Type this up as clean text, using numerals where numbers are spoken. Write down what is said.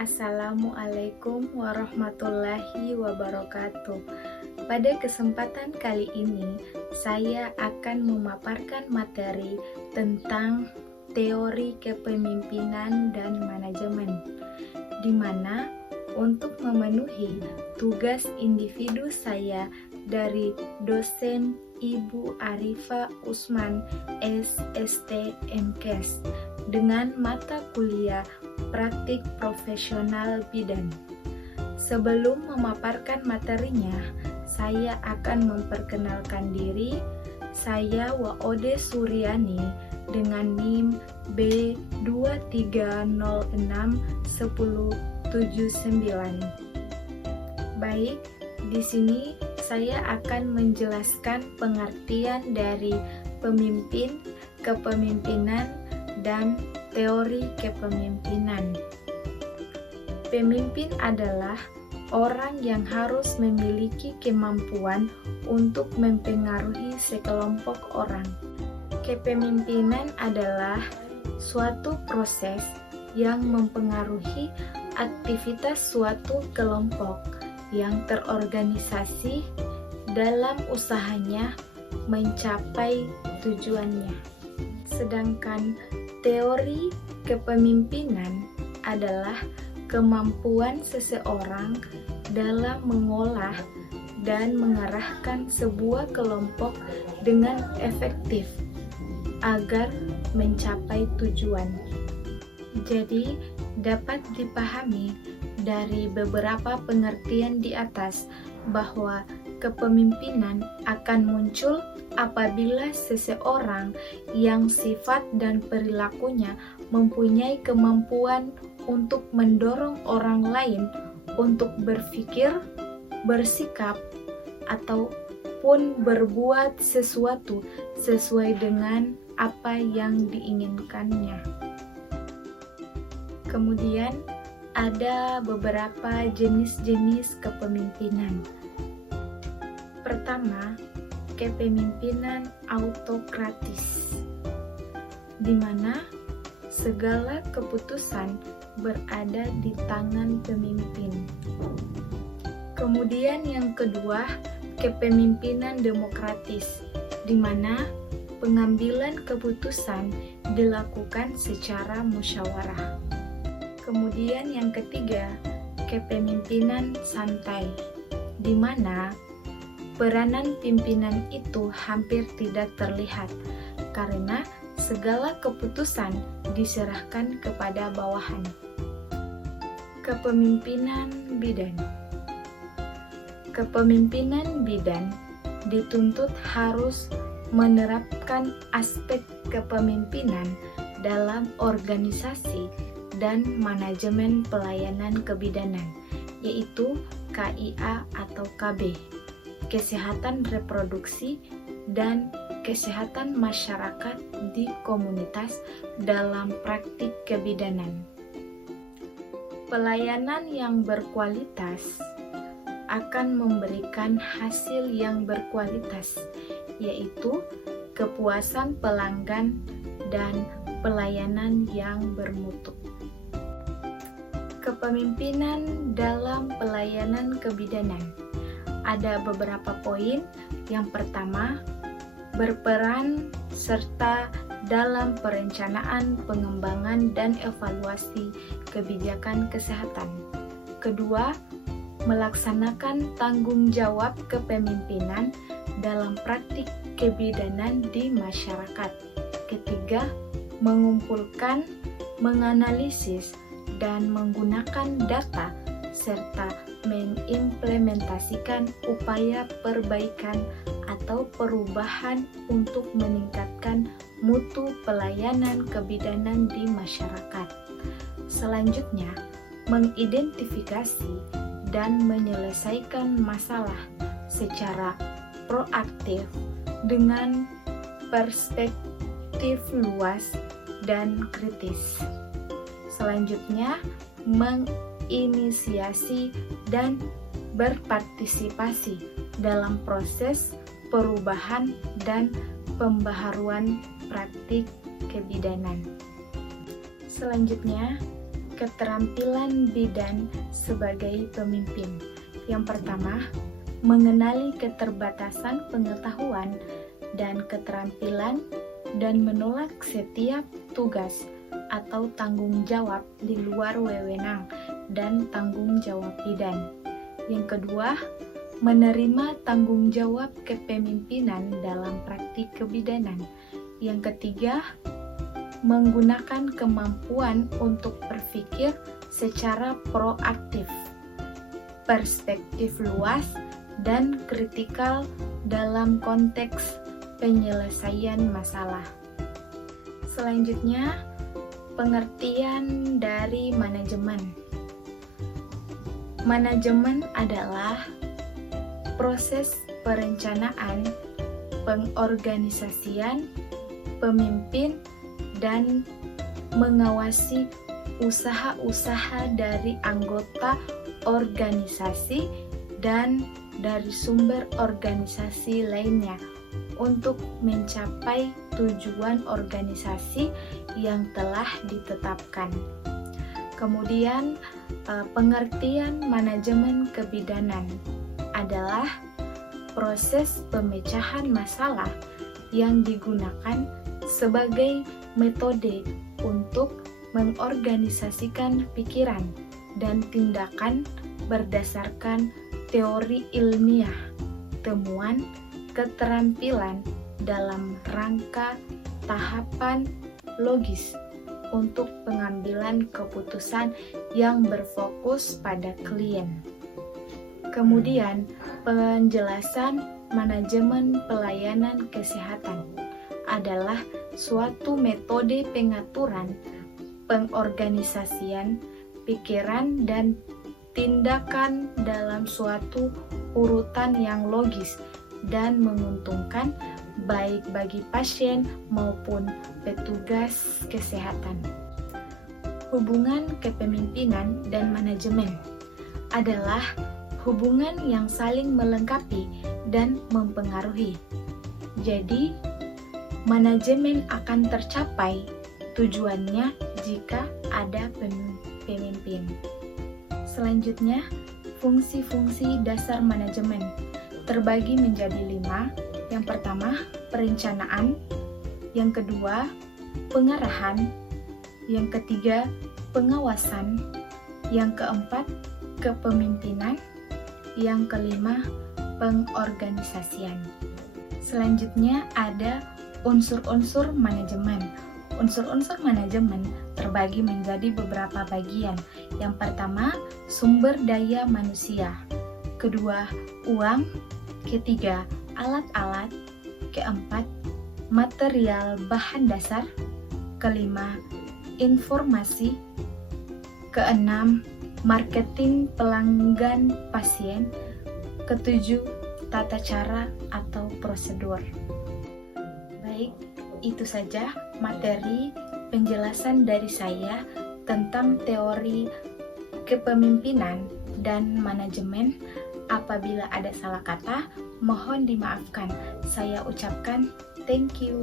Assalamualaikum warahmatullahi wabarakatuh. Pada kesempatan kali ini, saya akan memaparkan materi tentang teori kepemimpinan dan manajemen, di mana untuk memenuhi tugas individu saya dari dosen Ibu Arifah Usman, SST MKes, dengan mata kuliah Praktik Profesional Bidan. Sebelum memaparkan materinya, saya akan memperkenalkan diri. Saya Waode Suryani dengan NIM B23061079. Baik, di sini saya akan menjelaskan pengertian dari pemimpin, kepemimpinan, dan teori kepemimpinan. Pemimpin adalah orang yang harus memiliki kemampuan untuk mempengaruhi sekelompok orang. Kepemimpinan adalah suatu proses yang mempengaruhi aktivitas suatu kelompok yang terorganisasi dalam usahanya mencapai tujuannya. Sedangkan teori kepemimpinan adalah kemampuan seseorang dalam mengolah dan mengarahkan sebuah kelompok dengan efektif agar mencapai tujuan. Jadi, dapat dipahami dari beberapa pengertian di atas bahwa kepemimpinan akan muncul apabila seseorang yang sifat dan perilakunya mempunyai kemampuan untuk mendorong orang lain untuk berpikir, bersikap, ataupun berbuat sesuatu sesuai dengan apa yang diinginkannya. Kemudian ada beberapa jenis-jenis kepemimpinan. Pertama, kepemimpinan autokratis, di mana segala keputusan berada di tangan pemimpin. Kemudian yang kedua, kepemimpinan demokratis, di mana pengambilan keputusan dilakukan secara musyawarah. Kemudian yang ketiga, kepemimpinan santai, di mana peranan pimpinan itu hampir tidak terlihat karena segala keputusan diserahkan kepada bawahan. Kepemimpinan bidan. Kepemimpinan bidan dituntut harus menerapkan aspek kepemimpinan dalam organisasi dan manajemen pelayanan kebidanan, yaitu KIA atau KB, kesehatan reproduksi, dan kesehatan masyarakat di komunitas dalam praktik kebidanan. Pelayanan yang berkualitas akan memberikan hasil yang berkualitas, yaitu kepuasan pelanggan dan pelayanan yang bermutu. Kepemimpinan dalam pelayanan kebidanan. Ada beberapa poin. Yang pertama, berperan serta dalam perencanaan, pengembangan, dan evaluasi kebijakan kesehatan. Kedua, melaksanakan tanggung jawab kepemimpinan dalam praktik kebidanan di masyarakat. Ketiga, mengumpulkan, menganalisis, dan menggunakan data serta mengimplementasikan upaya perbaikan atau perubahan untuk meningkatkan mutu pelayanan kebidanan di masyarakat. Selanjutnya, mengidentifikasi dan menyelesaikan masalah secara proaktif dengan perspektif luas dan kritis. Selanjutnya, menginisiasi dan berpartisipasi dalam proses perubahan dan pembaharuan praktik kebidanan. Selanjutnya, keterampilan bidan sebagai pemimpin. Yang pertama, mengenali keterbatasan pengetahuan dan keterampilan dan menolak setiap tugas atau tanggung jawab di luar wewenang dan tanggung jawab bidan. Yang kedua, menerima tanggung jawab kepemimpinan dalam praktik kebidanan. Yang ketiga, menggunakan kemampuan untuk berpikir secara proaktif, perspektif luas, dan kritikal dalam konteks penyelesaian masalah. Selanjutnya, pengertian dari manajemen. Manajemen adalah proses perencanaan, pengorganisasian, pemimpin, dan mengawasi usaha-usaha dari anggota organisasi dan dari sumber organisasi lainnya untuk mencapai tujuan organisasi yang telah ditetapkan. Kemudian, pengertian manajemen kebidanan adalah proses pemecahan masalah yang digunakan sebagai metode untuk mengorganisasikan pikiran dan tindakan berdasarkan teori ilmiah, temuan, keterampilan dalam rangka tahapan logis untuk pengambilan keputusan yang berfokus pada klien. Kemudian, penjelasan manajemen pelayanan kesehatan adalah suatu metode pengaturan, pengorganisasian, pikiran, dan tindakan dalam suatu urutan yang logis dan menguntungkan baik bagi pasien maupun petugas kesehatan. Hubungan kepemimpinan dan manajemen adalah hubungan yang saling melengkapi dan mempengaruhi. Jadi, manajemen akan tercapai tujuannya jika ada pemimpin. Selanjutnya, fungsi-fungsi dasar manajemen terbagi menjadi 5. Yang pertama, perencanaan. Yang kedua, pengarahan. Yang ketiga, pengawasan. Yang keempat, kepemimpinan. Yang kelima, pengorganisasian. Selanjutnya ada unsur-unsur manajemen. Unsur-unsur manajemen terbagi menjadi beberapa bagian. Yang pertama, sumber daya manusia. Kedua, uang. Ketiga, alat-alat. Keempat, material bahan dasar. Kelima, informasi. Keenam, marketing pelanggan pasien. Ketujuh, tata cara atau prosedur. Baik, itu saja materi penjelasan dari saya tentang teori kepemimpinan dan manajemen. Apabila ada salah kata, mohon dimaafkan. Saya ucapkan thank you.